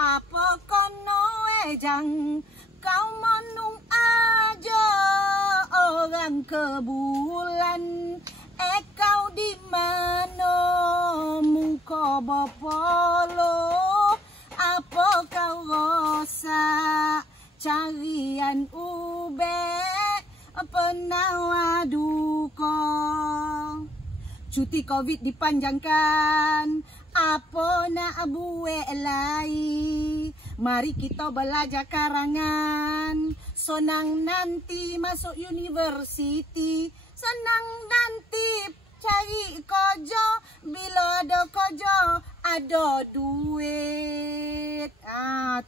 Apa kono ejang kau menung aja orang ke bulan. Kau di mana muka bopolo? Apa kau rasa carian ube penawa duka? Cuti COVID dipanjangkan, apa nak buat lagi? Mari kita belajar karangan. Senang nanti masuk universiti, senang nanti cari kerja. Bila ada kerja, ada duit.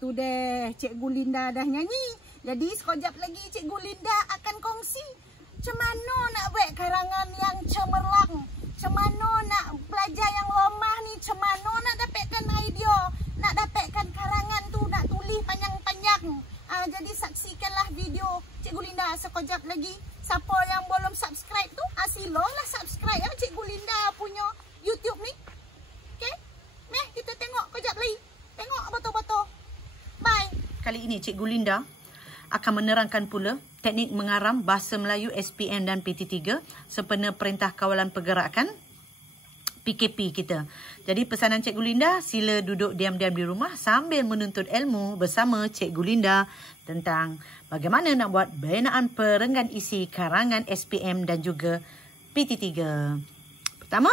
Tu deh, Cikgu Linda dah nyanyi. Jadi sekejap lagi Cikgu Linda akan kongsi macam mana nak buat karangan yang cemerlang, macam mana nak belajar yang lemah ni, macam mana nak dapatkan idea, nak dapatkan karangan tu, nak tulis panjang-panjang. Jadi saksikanlah video Cikgu Linda sekejap lagi. Siapa yang belum subscribe tu, silalah subscribe ya Cikgu Linda punya YouTube ni. Okay? Meh, kita tengok kejap lagi. Tengok betul-betul. Bye. Kali ini Cikgu Linda akan menerangkan pula teknik mengaram Bahasa Melayu SPM dan PT3 sempena Perintah Kawalan Pergerakan PKP kita. Jadi pesanan Cikgu Linda, sila duduk diam-diam di rumah sambil menuntut ilmu bersama Cikgu Linda tentang bagaimana nak buat binaan perenggan isi karangan SPM dan juga PT3. Pertama,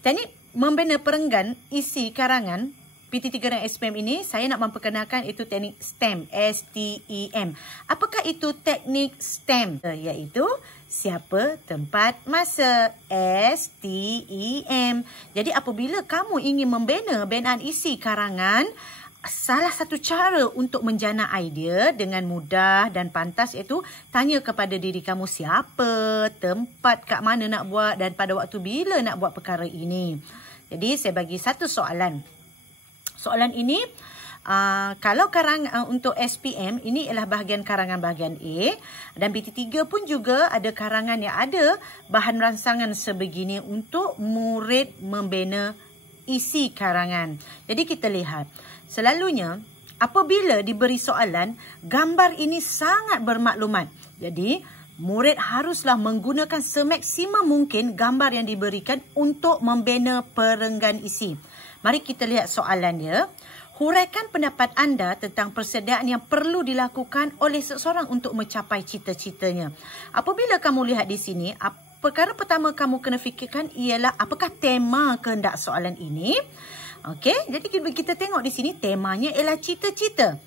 teknik membina perenggan isi karangan PT3 dan SPM ini, saya nak memperkenalkan itu teknik STEM, S-T-E-M. Apakah itu teknik STEM? Iaitu siapa, tempat, masa, S-T-E-M. Jadi apabila kamu ingin membina binaan isi karangan, salah satu cara untuk menjana idea dengan mudah dan pantas iaitu tanya kepada diri kamu siapa, tempat, kat mana nak buat dan pada waktu bila nak buat perkara ini. Jadi saya bagi satu soalan. Soalan ini, kalau untuk SPM, ini ialah bahagian karangan bahagian A. Dan PT3 pun juga ada karangan yang ada bahan ransangan sebegini untuk murid membina isi karangan. Jadi kita lihat, selalunya apabila diberi soalan, gambar ini sangat bermaklumat. Jadi, murid haruslah menggunakan semaksimum mungkin gambar yang diberikan untuk membina perenggan isi. Mari kita lihat soalannya. Huraikan pendapat anda tentang persediaan yang perlu dilakukan oleh seseorang untuk mencapai cita-citanya. Apabila kamu lihat di sini, perkara pertama kamu kena fikirkan ialah apakah tema kehendak soalan ini. Okey, jadi kita tengok di sini temanya ialah cita-cita.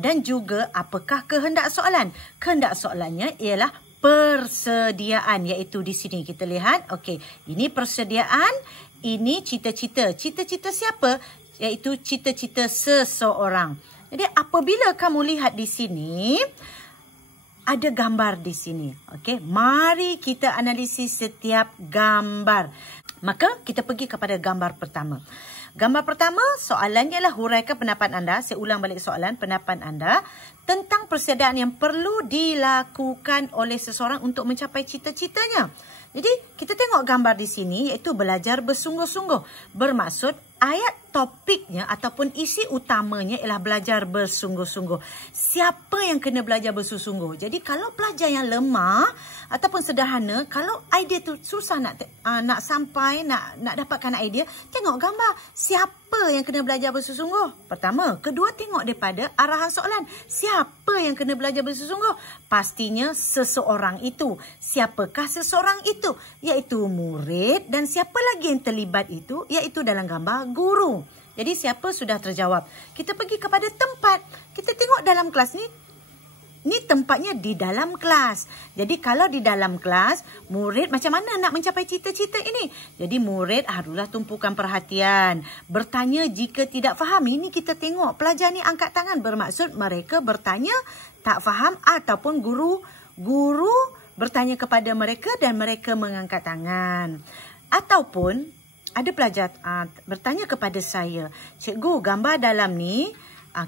Dan juga apakah kehendak soalan? Kehendak soalannya ialah persediaan, iaitu di sini kita lihat. Okey, ini persediaan. Ini cita-cita. Cita-cita siapa? Iaitu cita-cita seseorang. Jadi apabila kamu lihat di sini, ada gambar di sini. Okey, mari kita analisis setiap gambar. Maka kita pergi kepada gambar pertama. Gambar pertama, soalannya ialah huraikan pendapat anda. Saya ulang balik soalan, pendapat anda tentang persediaan yang perlu dilakukan oleh seseorang untuk mencapai cita-citanya. Jadi, kita tengok gambar di sini iaitu belajar bersungguh-sungguh. Bermaksud, ayat topiknya ataupun isi utamanya ialah belajar bersungguh-sungguh. Siapa yang kena belajar bersungguh-sungguh? Jadi, kalau pelajar yang lemah ataupun sederhana, kalau idea tu susah nak sampai, nak dapatkan idea, tengok gambar. Siapa yang kena belajar bersungguh-sungguh? Pertama. Kedua, tengok daripada arahan soalan. Siapa yang kena belajar bersungguh-sungguh? Pastinya seseorang itu. Siapakah seseorang itu? Iaitu murid. Dan siapa lagi yang terlibat itu? Iaitu dalam gambar guru. Jadi siapa sudah terjawab. Kita pergi kepada tempat. Kita tengok dalam kelas ni. Ni tempatnya di dalam kelas. Jadi kalau di dalam kelas, murid macam mana nak mencapai cita-cita ini? Jadi murid haruslah tumpukan perhatian. Bertanya jika tidak faham. Ini kita tengok pelajar ni angkat tangan. Bermaksud mereka bertanya tak faham ataupun guru bertanya kepada mereka dan mereka mengangkat tangan. Ataupun ada pelajar bertanya kepada saya, cikgu gambar dalam ni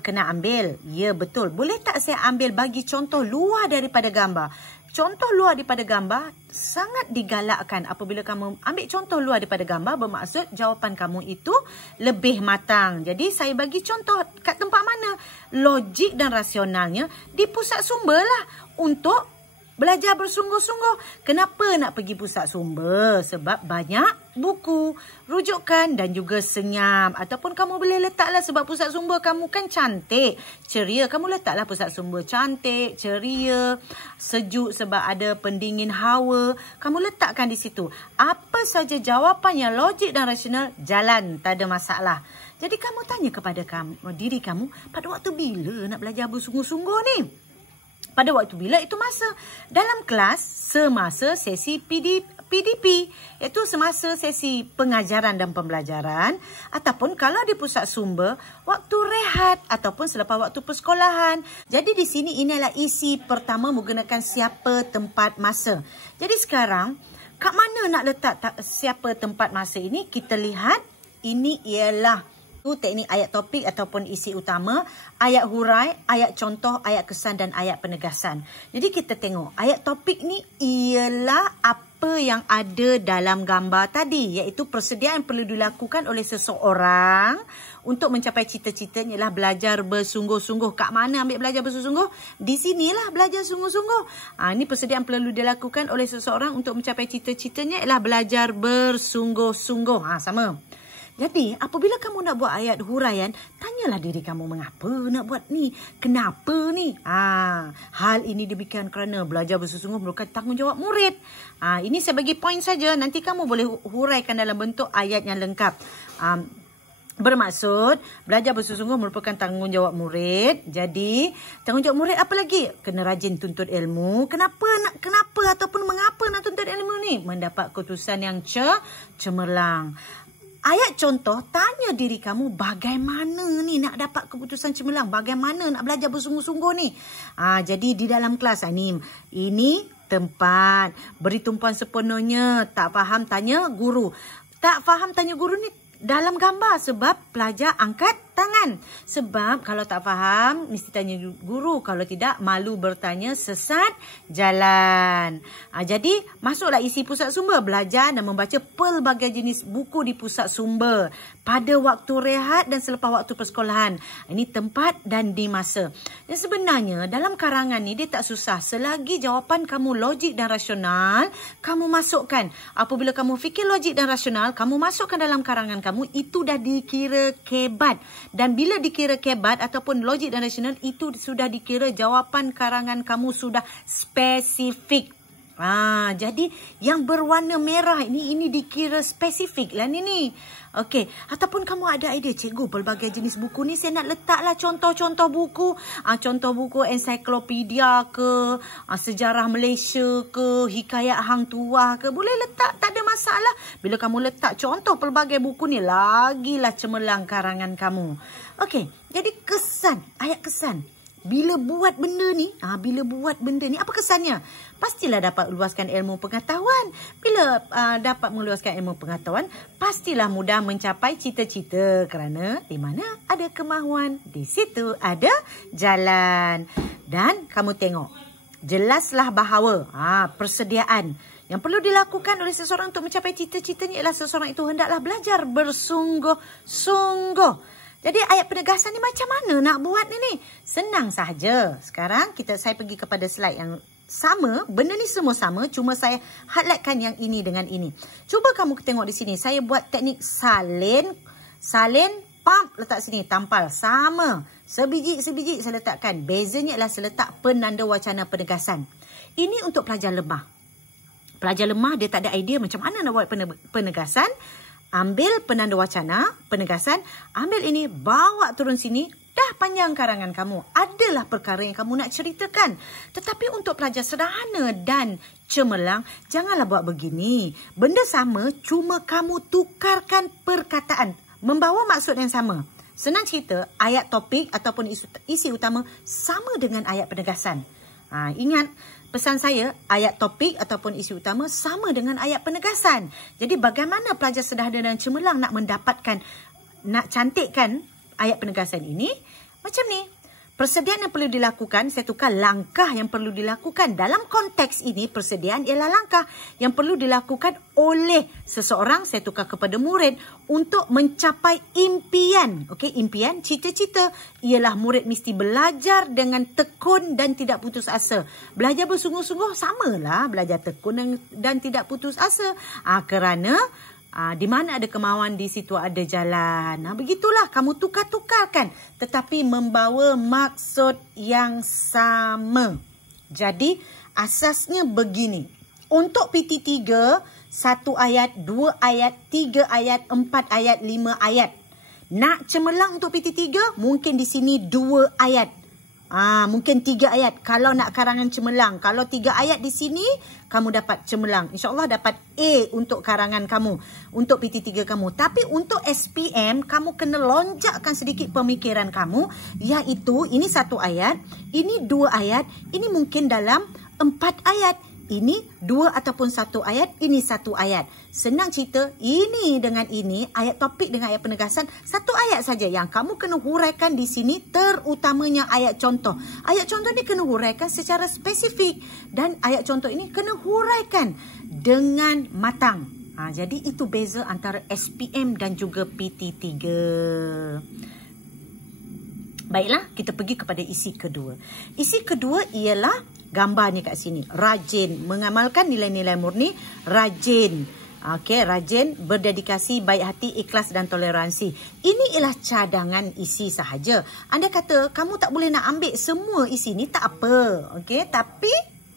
kena ambil. Ya betul. Boleh tak saya ambil bagi contoh luar daripada gambar? contoh luar daripada gambar sangat digalakkan. Apabila kamu ambil contoh luar daripada gambar, bermaksud jawapan kamu itu lebih matang. Jadi saya bagi contoh kat tempat mana logik dan rasionalnya di pusat sumber lah untuk belajar bersungguh-sungguh. Kenapa nak pergi pusat sumber? Sebab banyak buku, rujukan dan juga senyap. Ataupun kamu boleh letaklah sebab pusat sumber kamu kan cantik, ceria. Kamu letaklah pusat sumber cantik, ceria, sejuk sebab ada pendingin hawa. Kamu letakkan di situ. Apa saja jawapan yang logik dan rasional, jalan, tak ada masalah. Jadi kamu tanya kepada diri kamu, pada waktu bila nak belajar bersungguh-sungguh ni? Pada waktu bila itu masa dalam kelas semasa sesi PDP, iaitu semasa sesi pengajaran dan pembelajaran, ataupun kalau di pusat sumber waktu rehat ataupun selepas waktu persekolahan. Jadi di sini ini adalah isi pertama menggunakan siapa, tempat, masa. Jadi sekarang kat mana nak letak siapa, tempat, masa ini? Kita lihat ini ialah teknik ayat topik ataupun isi utama, ayat hurai, ayat contoh, ayat kesan dan ayat penegasan. Jadi kita tengok ayat topik ni ialah apa yang ada dalam gambar tadi, iaitu persediaan perlu dilakukan oleh seseorang untuk mencapai cita-citanya ialah belajar bersungguh-sungguh. Kat mana ambil belajar bersungguh-sungguh? Di sinilah belajar sungguh-sungguh. Ini persediaan perlu dilakukan oleh seseorang untuk mencapai cita-citanya ialah belajar bersungguh-sungguh. Sama. Jadi, apabila kamu nak buat ayat huraian, tanyalah diri kamu mengapa nak buat ni? Kenapa ni? Hal ini demikian kerana belajar bersungguh merupakan tanggungjawab murid. Ini saya bagi poin saja. Nanti kamu boleh huraikan dalam bentuk ayat yang lengkap. Bermaksud, belajar bersungguh merupakan tanggungjawab murid. Jadi, tanggungjawab murid apa lagi? Kena rajin tuntut ilmu. Kenapa ataupun mengapa nak tuntut ilmu ni? Mendapat keputusan yang cemerlang. Ayat contoh, tanya diri kamu bagaimana ni nak dapat keputusan cemerlang, bagaimana nak belajar bersungguh-sungguh ni. Jadi di dalam kelas ini tempat, beri tumpuan sepenuhnya, tak faham tanya guru. Tak faham tanya guru ni dalam gambar sebab pelajar angkat tangan. Sebab kalau tak faham mesti tanya guru, kalau tidak malu bertanya, sesat jalan. Jadi masuklah isi pusat sumber, belajar dan membaca pelbagai jenis buku di pusat sumber pada waktu rehat dan selepas waktu persekolahan. Ini tempat dan di masa. Dan sebenarnya dalam karangan ni dia tak susah, selagi jawapan kamu logik dan rasional, kamu masukkan. Apabila kamu fikir logik dan rasional, kamu masukkan dalam karangan kamu, itu dah dikira kebat. Dan bila dikira kebat ataupun logik dan rasional, itu sudah dikira jawapan karangan kamu sudah spesifik. Jadi yang berwarna merah ini dikira spesifik lah ni. Okey, ataupun kamu ada idea, cikgu pelbagai jenis buku ni saya nak letaklah contoh-contoh buku. Contoh buku ensiklopedia ke, sejarah Malaysia ke, hikayat hang tuah ke, boleh letak, tak ada masalah. Bila kamu letak contoh pelbagai buku ni, lagilah cemerlang karangan kamu. Okey, jadi kesan, ayat kesan. Bila buat benda ni, apa kesannya? Pastilah dapat meluaskan ilmu pengetahuan. Bila dapat meluaskan ilmu pengetahuan, pastilah mudah mencapai cita-cita. Kerana di mana ada kemahuan, di situ ada jalan. Dan kamu tengok, jelaslah bahawa persediaan yang perlu dilakukan oleh seseorang untuk mencapai cita-citanya ialah seseorang itu hendaklah belajar bersungguh-sungguh. Jadi ayat penegasan ni macam mana nak buat ni? Senang sahaja. Sekarang saya pergi kepada slide yang sama. Benda ni semua sama. Cuma saya highlightkan yang ini dengan ini. Cuba kamu tengok di sini. Saya buat teknik salin, pump, letak sini. Tampal. Sama. Sebiji saya letakkan. Bezanya adalah saya letak penanda wacana penegasan. Ini untuk pelajar lemah. Pelajar lemah dia tak ada idea macam mana nak buat penegasan. Ambil penanda wacana, penegasan, ambil ini, bawa turun sini, dah panjang karangan kamu. Adalah perkara yang kamu nak ceritakan. Tetapi untuk pelajar sederhana dan cemerlang, janganlah buat begini. Benda sama, cuma kamu tukarkan perkataan. Membawa maksud yang sama. Senang cerita, ayat topik ataupun isi utama sama dengan ayat penegasan. Ingat, pesan saya, ayat topik ataupun isi utama sama dengan ayat penegasan. Jadi bagaimana pelajar sederhana dan cemerlang nak cantikkan ayat penegasan ini? Macam ni. Persediaan yang perlu dilakukan, saya tukar langkah yang perlu dilakukan. Dalam konteks ini, persediaan ialah langkah yang perlu dilakukan oleh seseorang, saya tukar kepada murid, untuk mencapai impian. Okey, impian, cita-cita ialah murid mesti belajar dengan tekun dan tidak putus asa. Belajar bersungguh-sungguh samalah belajar tekun dan tidak putus asa. Kerana di mana ada kemauan, di situ ada jalan. Begitulah, kamu tukar-tukarkan tetapi membawa maksud yang sama. Jadi asasnya begini. Untuk PT3, 1 ayat, 2 ayat, 3 ayat, 4 ayat, 5 ayat. Nak cemerlang untuk PT3, mungkin di sini 2 ayat. Mungkin 3 ayat kalau nak karangan cemerlang. Kalau 3 ayat di sini, kamu dapat cemerlang. InsyaAllah dapat A untuk karangan kamu, untuk PT3 kamu. Tapi untuk SPM, kamu kena lonjakkan sedikit pemikiran kamu, iaitu ini 1 ayat, ini 2 ayat, ini mungkin dalam 4 ayat. Ini 2 ataupun 1 ayat, ini 1 ayat. Senang cerita, ini dengan ini, ayat topik dengan ayat penegasan, 1 ayat saja yang kamu kena huraikan di sini, terutamanya ayat contoh. Ayat contoh ni kena huraikan secara spesifik dan ayat contoh ini kena huraikan dengan matang. Jadi itu beza antara SPM dan juga PT3. Baiklah, kita pergi kepada isi kedua. Isi kedua ialah gambarnya kat sini. Rajin mengamalkan nilai-nilai murni, rajin. Okey, rajin, berdedikasi, baik hati, ikhlas dan toleransi. Ini ialah cadangan isi sahaja. Anda kata kamu tak boleh nak ambil semua isi ni, tak apa. Okey, tapi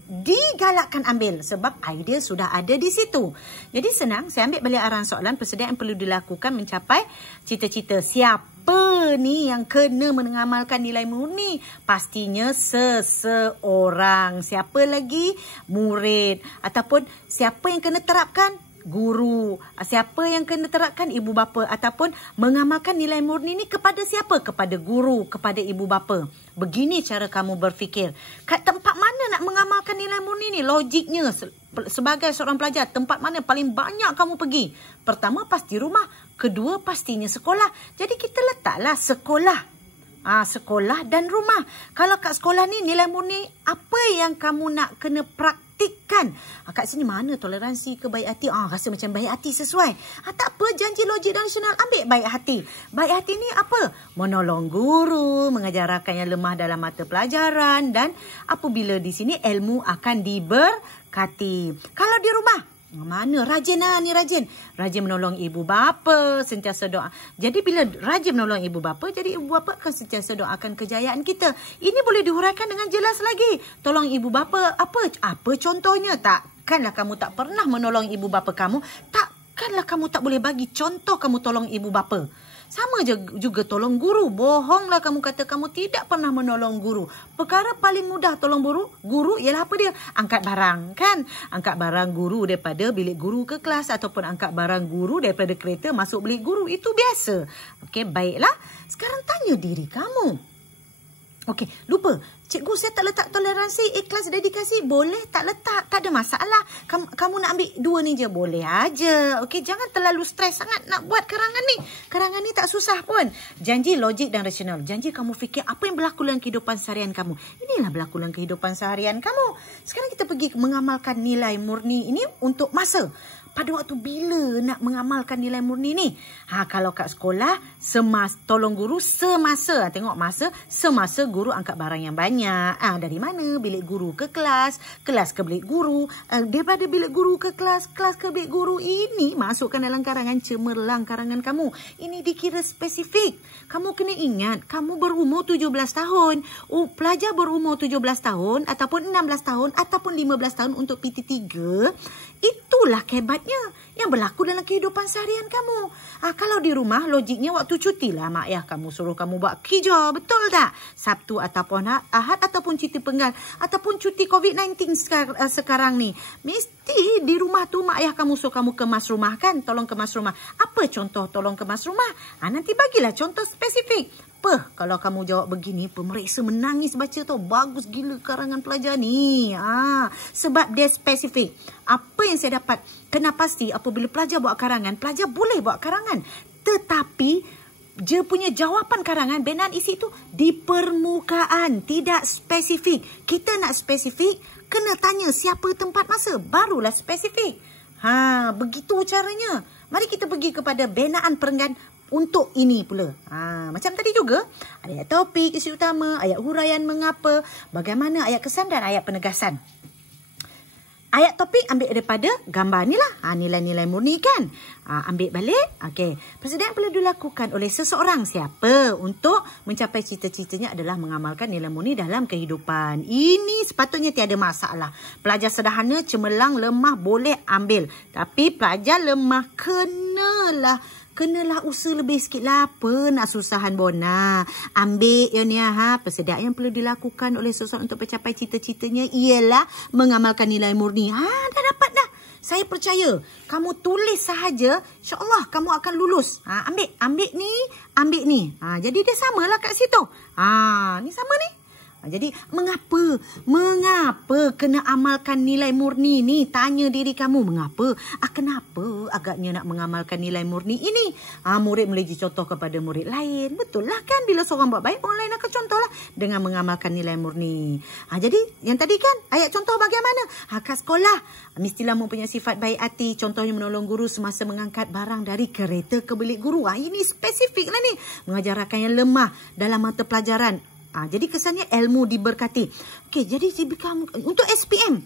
digalakkan ambil sebab idea sudah ada di situ. Jadi senang, saya ambil balik arahan soalan. Persediaan yang perlu dilakukan mencapai cita-cita. Siapa ni yang kena mengamalkan nilai murni? Pastinya seseorang. Siapa lagi? Murid. Ataupun siapa yang kena terapkan? Guru. Siapa yang kena terapkan? Ibu bapa. Ataupun mengamalkan nilai murni ni kepada siapa? Kepada guru, kepada ibu bapa. Begini cara kamu berfikir. Kat tempat mana nak mengamalkan nilai murni ni? Logiknya sebagai seorang pelajar, tempat mana paling banyak kamu pergi? Pertama pasti rumah, kedua pastinya sekolah. Jadi kita letaklah sekolah. Sekolah dan rumah. Kalau kat sekolah ni nilai murni apa yang kamu nak kena praktikkan? Kat sini mana toleransi ke baik hati? Rasa macam baik hati sesuai. Tak apa, janji logik dan rasional, ambil baik hati. Baik hati ni apa? Menolong guru, mengajar rakan yang lemah dalam mata pelajaran, dan apabila di sini ilmu akan diberkati. Kalau di rumah, mana rajin ni rajin. Rajin menolong ibu bapa, sentiasa doa. Jadi bila rajin menolong ibu bapa, jadi ibu bapa akan sentiasa doakan kejayaan kita. Ini boleh dihuraikan dengan jelas lagi. Tolong ibu bapa apa contohnya? Takkanlah kamu tak pernah menolong ibu bapa kamu. Takkanlah kamu tak boleh bagi contoh kamu tolong ibu bapa. Sama juga tolong guru. Bohonglah kamu kata kamu tidak pernah menolong guru. Perkara paling mudah tolong guru ialah apa dia? Angkat barang, kan? Angkat barang guru daripada bilik guru ke kelas, ataupun angkat barang guru daripada kereta masuk bilik guru. Itu biasa. Okey, baiklah. Sekarang tanya diri kamu. Okey, lupa. Cikgu, saya tak letak toleransi, ikhlas, dedikasi. Boleh tak letak, tak ada masalah. Kamu nak ambil 2 ni je, boleh aja. Okey, jangan terlalu stres sangat nak buat karangan ni. Karangan ni tak susah pun. Janji logik dan rasional. Janji kamu fikir apa yang berlaku dalam kehidupan seharian kamu. Inilah berlaku dalam kehidupan seharian kamu. Sekarang kita pergi mengamalkan nilai murni ini untuk masa. Pada waktu bila nak mengamalkan nilai murni ni? Kalau kat sekolah, tolong guru semasa. Tengok masa, semasa guru angkat barang yang banyak. Dari mana? Bilik guru ke kelas, kelas ke bilik guru. Daripada bilik guru ke kelas, kelas ke bilik guru. Ini masukkan dalam karangan, cemerlang karangan kamu. Ini dikira spesifik. Kamu kena ingat, kamu berumur 17 tahun. Pelajar berumur 17 tahun, ataupun 16 tahun, ataupun 15 tahun untuk PT3. Itulah kebatnya yang berlaku dalam kehidupan seharian kamu. Kalau di rumah, logiknya waktu cuti lah mak ayah kamu suruh kamu buat kerja. Betul tak? Sabtu ataupun Ahad, ataupun cuti penggal, ataupun cuti COVID-19 sekarang ni. Mesti di rumah tu mak ayah kamu suruh kamu kemas rumah, kan? Tolong kemas rumah. Apa contoh tolong kemas rumah? Nanti bagilah contoh spesifik. Kalau kamu jawab begini, pemeriksa menangis baca tu. Bagus gila karangan pelajar ni. Sebab dia spesifik. Apa yang saya dapat kena pasti apabila pelajar buat karangan, pelajar boleh buat karangan. Tetapi dia punya jawapan karangan benaan isi itu di permukaan, tidak spesifik. Kita nak spesifik, kena tanya siapa, tempat, masa, barulah spesifik. Begitu caranya. Mari kita pergi kepada benaan perenggan untuk ini pula. Macam tadi juga, ayat topik, isi utama, ayat huraian mengapa, bagaimana ayat kesan dan ayat penegasan. Ayat topik ambil daripada gambar ni lah. Nilai-nilai murni kan. Ambil balik. Okey. Persediaan perlu dilakukan oleh seseorang. Siapa? Untuk mencapai cita-citanya adalah mengamalkan nilai murni dalam kehidupan. Ini sepatutnya tiada masalah. Pelajar sederhana, cemerlang, lemah boleh ambil. Tapi pelajar lemah kenalah usaha lebih sikit lah. Apa nak susahan Bona? Ambil yang ni. Persediaan yang perlu dilakukan oleh seseorang untuk mencapai cita-citanya ialah mengamalkan nilai murni. Dah dapat dah. Saya percaya. Kamu tulis sahaja, insyaAllah kamu akan lulus. Ambil ni. Jadi dia samalah kat situ. Ni sama ni. Jadi, mengapa kena amalkan nilai murni ni? Tanya diri kamu, mengapa? Kenapa agaknya nak mengamalkan nilai murni ini? Murid boleh contoh kepada murid lain. Betul lah kan? Bila seorang buat baik, orang lain akan contoh lah dengan mengamalkan nilai murni. Jadi, yang tadi kan, ayat contoh bagaimana? Kat sekolah, mestilah mempunyai sifat baik hati. Contohnya menolong guru semasa mengangkat barang dari kereta ke bilik guru. Ini spesifik lah ni. Mengajar rakan yang lemah dalam mata pelajaran. Jadi kesannya ilmu diberkati. Okey, jadi untuk SPM.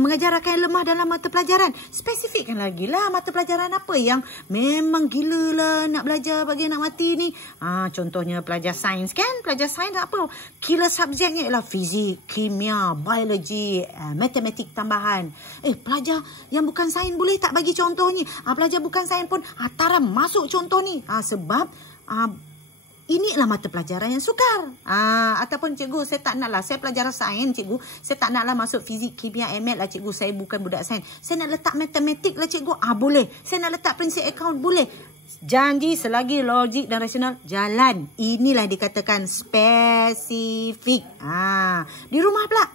Mengajar rakan yang lemah dalam mata pelajaran. Spesifikkan lagi lah mata pelajaran apa yang memang gila lah nak belajar bagi nak mati ni. Contohnya pelajar sains kan. Pelajar sains apa? Killer subjeknya ialah fizik, kimia, biologi, matematik tambahan. Pelajar yang bukan sains boleh tak bagi contohnya? Pelajar bukan sains pun taram masuk contoh ni. Sebab inilah mata pelajaran yang sukar. Ataupun cikgu, saya tak nak lah. Saya pelajar sains, cikgu. Saya tak nak lah masuk fizik, kimia, ML lah, cikgu. Saya bukan budak sains. Saya nak letak matematik lah, cikgu. Boleh. Saya nak letak prinsip akaun, boleh. Janji selagi logik dan rasional jalan. Inilah dikatakan spesifik. Di rumah pula.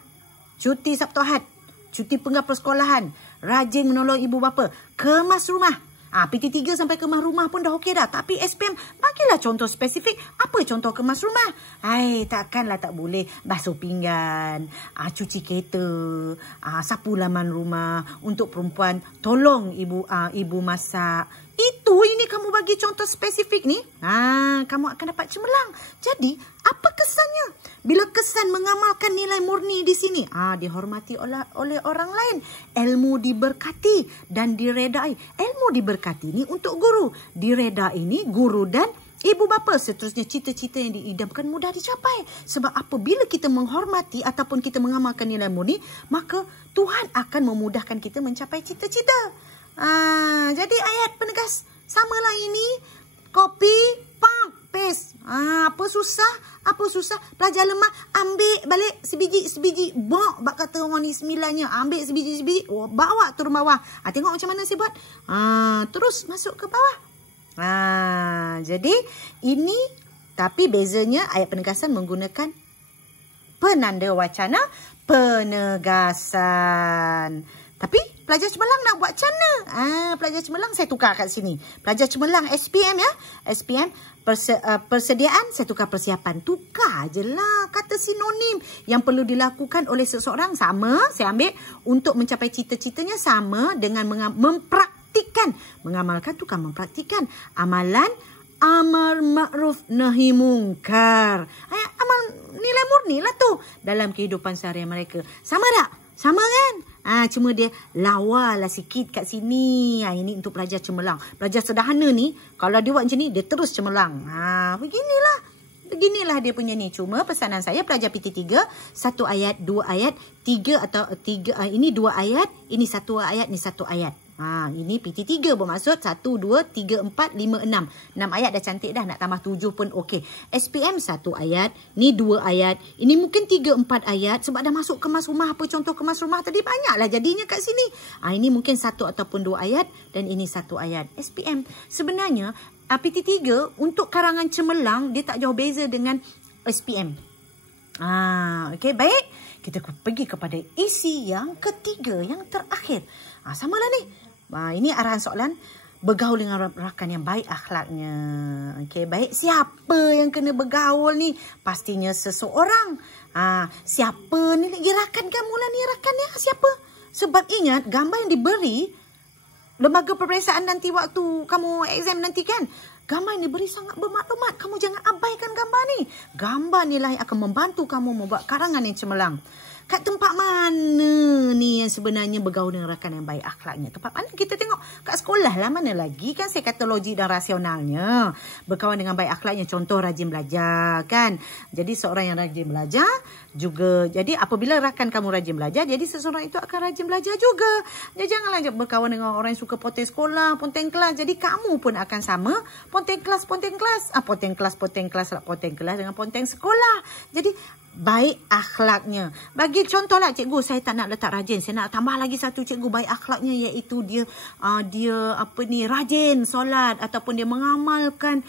Cuti Sabtu Ahad. Cuti penggal persekolahan. Rajin menolong ibu bapa. Kemas rumah. PT3 sampai kemas rumah pun dah okey dah. Tapi SPM, bagilah contoh spesifik. Apa contoh kemas rumah? Takkanlah tak boleh. Basuh pinggan, cuci kereta, sapu laman rumah. Untuk perempuan, tolong ibu masak. Ini kamu bagi contoh spesifik ni, kamu akan dapat cemerlang. Jadi, apa kesannya? Bila kesan mengamalkan nilai murni di sini, dihormati oleh orang lain. Ilmu diberkati dan diredai. Ilmu diberkati ni untuk guru. Diredai ini guru dan ibu bapa. Seterusnya cita-cita yang diidamkan mudah dicapai. Sebab apabila kita menghormati ataupun kita mengamalkan nilai murni, maka Tuhan akan memudahkan kita mencapai cita-cita. Jadi ayat penegas samalah ini. Copy, paste. Apa susah? Pelajar lemah, ambil balik sebiji. Bak kata orang ni semilanya. Ambil sebiji. Bawa turun bawah. Tengok macam mana saya buat. Terus masuk ke bawah. Jadi ini, tapi bezanya ayat penegasan menggunakan penanda wacana penegasan. Tapi pelajar cemerlang nak buat macam mana? Pelajar cemerlang saya tukar kat sini. Pelajar cemerlang SPM ya. SPM persediaan saya tukar persiapan. Tukar je lah kata sinonim. Yang perlu dilakukan oleh seseorang sama. Saya ambil untuk mencapai cita-citanya sama dengan mempraktikkan. Mengamalkan tukar mempraktikkan. Amalan amar ma'ruf nahi mungkar. Amal nilai murni lah tu dalam kehidupan seharian mereka. Sama tak? Sama kan? Cuma dia lawa lah sikit kat sini. Ini untuk pelajar cemerlang. Pelajar sederhana ni, kalau dia buat macam ni, dia terus cemerlang. Beginilah dia punya ni. Cuma pesanan saya pelajar PT3, 1 ayat, 2 ayat, 3 atau 3, ini 2 ayat, ini 1 ayat, ini 1 ayat. Ini PT3 bermaksud 1, 2, 3, 4, 5, 6. 6 ayat dah cantik dah. Nak tambah 7 pun okey. SPM 1 ayat. Ni 2 ayat. Ini mungkin 3, 4 ayat. Sebab dah masuk kemas rumah. Apa contoh kemas rumah tadi? Banyaklah jadinya kat sini. Ini mungkin 1 ataupun 2 ayat. Dan ini 1 ayat. SPM. Sebenarnya PT3 untuk karangan cemerlang, dia tak jauh beza dengan SPM. Okey, baik. Kita pergi kepada isi yang ketiga, yang terakhir. Samalah ni. Ini arahan soalan. bergaul dengan rakan yang baik akhlaknya. Okey, baik siapa yang kena bergaul ni? Pastinya seseorang. Siapa ni lagi rakan kamu lah ni, rakannya siapa? Sebab ingat gambar yang diberi lembaga peperiksaan nanti waktu kamu exam nanti kan, gambar yang diberi sangat bermaklumat. Kamu jangan abaikan gambar ni. Gambar ni lah yang akan membantu kamu membuat karangan yang cemerlang. Kat tempat mana ni yang sebenarnya bergaul dengan rakan yang baik akhlaknya? Tempat mana? Kita tengok kat sekolah lah, mana lagi kan saya kata logik dan rasionalnya. Berkawan dengan baik akhlaknya, contoh rajin belajar kan. Jadi seorang yang rajin belajar juga, jadi apabila rakan kamu rajin belajar, jadi seseorang itu akan rajin belajar juga. Jadi janganlah berkawan dengan orang yang suka ponteng sekolah, ponteng kelas. Jadi kamu pun akan sama, ponteng kelas dengan ponteng sekolah. Jadi baik akhlaknya. Bagi contohlah cikgu, saya tak nak letak rajin, saya nak tambah lagi satu cikgu baik akhlaknya, iaitu dia rajin solat ataupun dia mengamalkan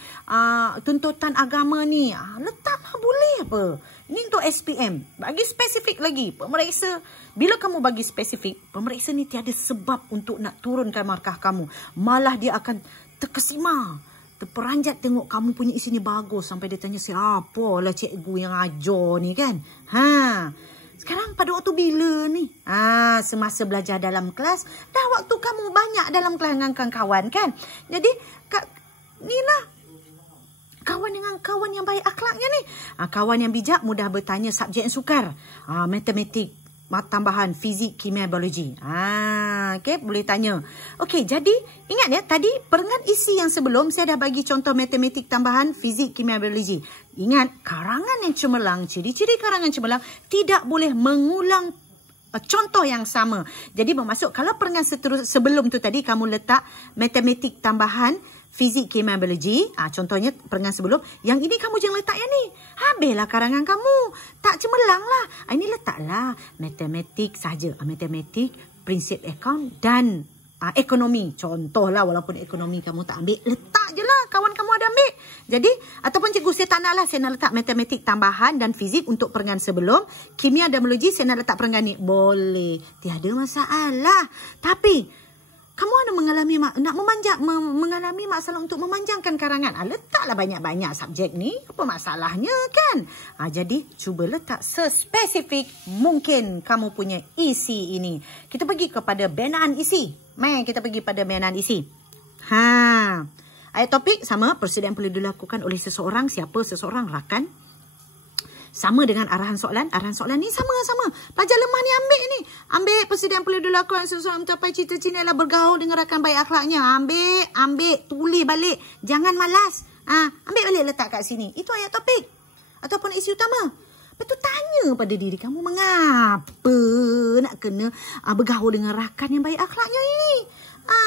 tuntutan agama ni. Letaklah boleh apa. Ini untuk SPM. Bagi spesifik lagi, pemeriksa, bila kamu bagi spesifik, pemeriksa ni tiada sebab untuk nak turunkan markah kamu. Malah dia akan terkesima, terperanjat tengok kamu punya isi ni bagus sampai dia tanya, siapa lah cikgu yang ajar ni kan. Sekarang pada waktu bila ni? Semasa belajar dalam kelas. Dah waktu kamu banyak dalam kelas dengan kawan kan. Jadi ni lah kawan dengan kawan yang baik akhlaknya ni. Kawan yang bijak, mudah bertanya subjek yang sukar. Matematik, tambahan fizik, kimia, biologi. Okey, boleh tanya. Okey, jadi ingat ya, tadi perengan isi yang sebelum saya dah bagi contoh matematik tambahan, fizik, kimia, biologi. Ingat, karangan yang cemerlang, ciri-ciri karangan cemerlang tidak boleh mengulang contoh yang sama. Jadi bermaksud kalau perengan sebelum tu tadi kamu letak matematik tambahan, fizik, kimia, biologi, contohnya perengan sebelum, yang ini kamu jangan letak yang ni. Habislah karangan kamu. Tak cemerlang lah. Ini letaklah matematik saja. Matematik, prinsip akaun dan ekonomi. Contohlah, walaupun ekonomi kamu tak ambil, letak je lah, kawan kamu ada ambil. Jadi, ataupun cikgu saya tak nak lah, saya nak letak matematik tambahan dan fizik untuk perengan sebelum. Kimia dan biologi saya nak letak perengan ni. Boleh. Tiada masalah. Tapi kamu ada mengalami masalah untuk memanjangkan karangan. Letaklah banyak-banyak subjek ni. Apa masalahnya kan? Jadi cuba letak sespesifik mungkin kamu punya isi ini. Kita pergi kepada benaan isi. Kita pergi pada benaan isi. Ayat topik sama. Persediaan perlu dilakukan oleh seseorang. Siapa? Seseorang, rakan. Sama dengan arahan soalan. Arahan soalan ni sama-sama. Pelajar lemah ni ambil persediaan perlu dilakukan seseorang mencapai cita-cita adalah bergaul dengan rakan baik akhlaknya. Ambil, tulis balik. Jangan malas. Ambil balik, letak kat sini. Itu ayat topik ataupun isi utama. Lepas tu tanya pada diri kamu, mengapa nak kena bergaul dengan rakan yang baik akhlaknya ini?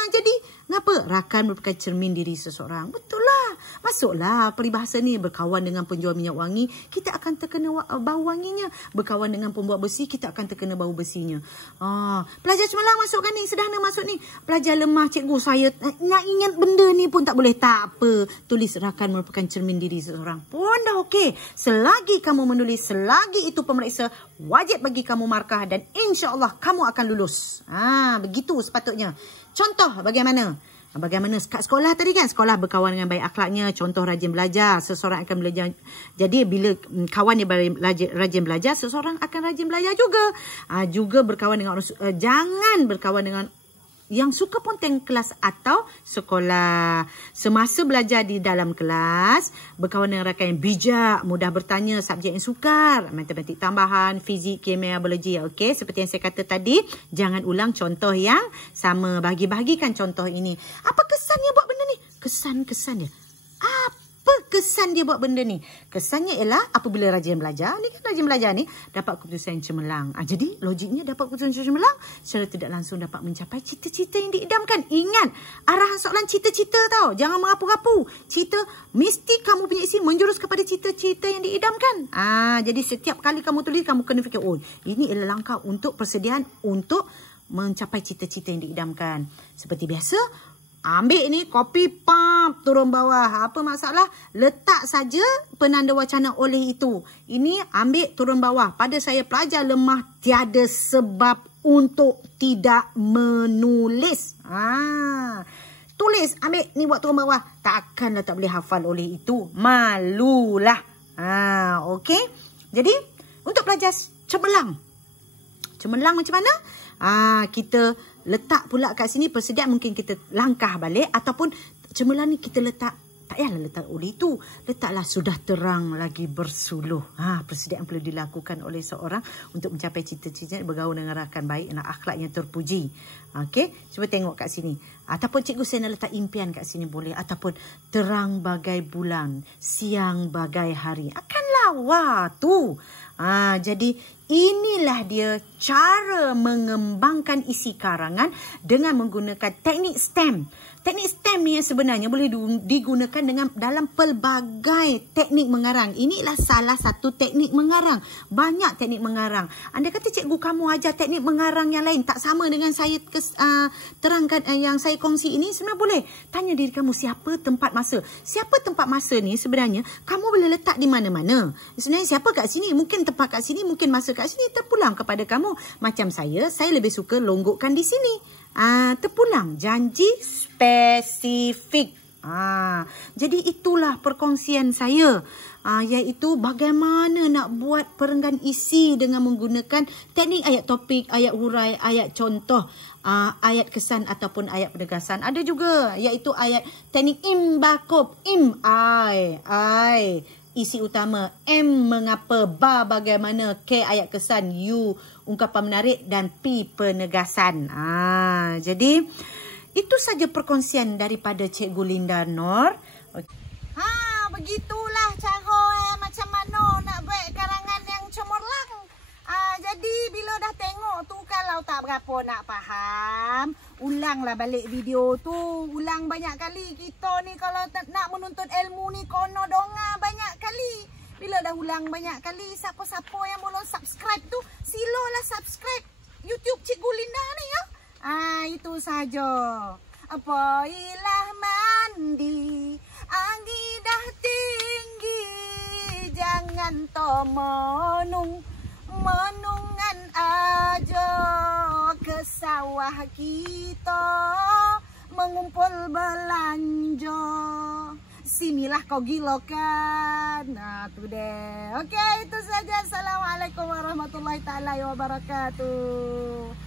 Jadi, kenapa? Rakan merupakan cermin diri seseorang. Betul lah. Masuklah peribahasa ni. Berkawan dengan penjual minyak wangi, kita akan terkena bau wanginya. Berkawan dengan pembuat besi, kita akan terkena bau besinya. Pelajar cemerlang masukkan ni. Sederhana masuk ni. Pelajar lemah, cikgu saya nak ingat benda ni pun tak boleh. Tak apa. Tulis rakan merupakan cermin diri seseorang. Pun dah okey. Selagi kamu menulis, selagi itu pemeriksa wajib bagi kamu markah dan insya-Allah kamu akan lulus. Begitu sepatutnya. Contoh bagaimana? Bagaimana kat sekolah tadi kan? Sekolah berkawan dengan baik akhlaknya. Contoh rajin belajar. Seseorang akan belajar. Jadi bila kawan dia rajin belajar, seseorang akan rajin belajar juga. Juga berkawan dengan orang, jangan berkawan dengan yang suka ponteng kelas atau sekolah. Semasa belajar di dalam kelas, berkawan dengan rakan yang bijak, mudah bertanya, subjek yang sukar, matematik tambahan, fizik, kimia, biologi. Okey, seperti yang saya kata tadi, jangan ulang contoh yang sama. Bagi-bagikan contoh ini. Apa kesan dia buat benda ni? Kesan-kesan dia. Apa kesan dia buat benda ni? Kesannya ialah apabila rajin belajar, ni kan rajin belajar ni, dapat keputusan yang cemerlang. Jadi logiknya dapat keputusan yang cemerlang, secara tidak langsung dapat mencapai cita-cita yang diidamkan. Ingat, arahan soalan cita-cita tau. Jangan mengapu-ngapu. Cita, mesti kamu punya isi menjurus kepada cita-cita yang diidamkan. Jadi setiap kali kamu tulis, kamu kena fikir, ini ialah langkah untuk persediaan untuk mencapai cita-cita yang diidamkan. Seperti biasa, ambil ni, copy, turun bawah. Apa masalah? Letak saja penanda wacana oleh itu. Ini ambil, turun bawah. Pada saya pelajar lemah, tiada sebab untuk tidak menulis. Tu tulis, ambil ni buat turun bawah. Takkanlah tak boleh hafal oleh itu. Malulah. Okey. Jadi, untuk belajar cemerlang. Cemerlang macam mana? Kita letak pula kat sini persediaan, mungkin kita langkah balik ataupun cemerlang ni kita letak, tak payahlah letak oleh itu. Letaklah sudah terang lagi bersuluh. Persediaan perlu dilakukan oleh seorang untuk mencapai cita-cita bergaul dengan rakan baik dan akhlak yang terpuji. Okey, cuba tengok kat sini. Ataupun cikgu saya nak letak impian kat sini boleh. Ataupun terang bagai bulan, siang bagai hari. Akanlah wah tu. Jadi inilah dia cara mengembangkan isi karangan dengan menggunakan teknik STEM. Teknik STEM ni sebenarnya boleh digunakan dalam pelbagai teknik mengarang. Inilah salah satu teknik mengarang. Banyak teknik mengarang. Anda kata cikgu kamu ajar teknik mengarang yang lain tak sama dengan saya terangkan yang saya kongsi ini, sebenarnya boleh. Tanya diri kamu siapa tempat masa. Siapa tempat masa ni sebenarnya kamu boleh letak di mana-mana. Sebenarnya siapa kat sini, mungkin tempat kat sini, mungkin masa kat sini, terpulang kepada kamu. Macam saya lebih suka longgokkan di sini. Terpulang janji spesifik. Jadi itulah perkongsian saya, iaitu bagaimana nak buat perenggan isi dengan menggunakan teknik ayat topik, ayat hurai, ayat contoh, ayat kesan ataupun ayat penegasan. Ada juga iaitu ayat teknik imbakop, I. Isi utama, M mengapa, ba bagaimana, K ayat kesan, U ungkapan menarik dan P penegasan. Jadi itu saja perkongsian daripada Cikgu Linda Noor. Begitulah cara macam mana nak buat karangan yang cemerlang. Jadi bila dah tengok tu, kalau tak berapa nak faham, ulanglah balik video tu. Ulang banyak kali. Kita ni kalau nak menuntut ilmu ni kono donga banyak kali. Bila dah ulang banyak kali, siapa-siapa yang belum subscribe tu, silalah subscribe YouTube Cikgu Linda ni ya. Itu saja. Apabila mandi, angin dah tinggi, jangan menungan aja ke sawah kita mengumpul belanja. Sinilah kau gila kan. Tu deh. Okey, itu saja. Assalamualaikum warahmatullahi taala wabarakatuh.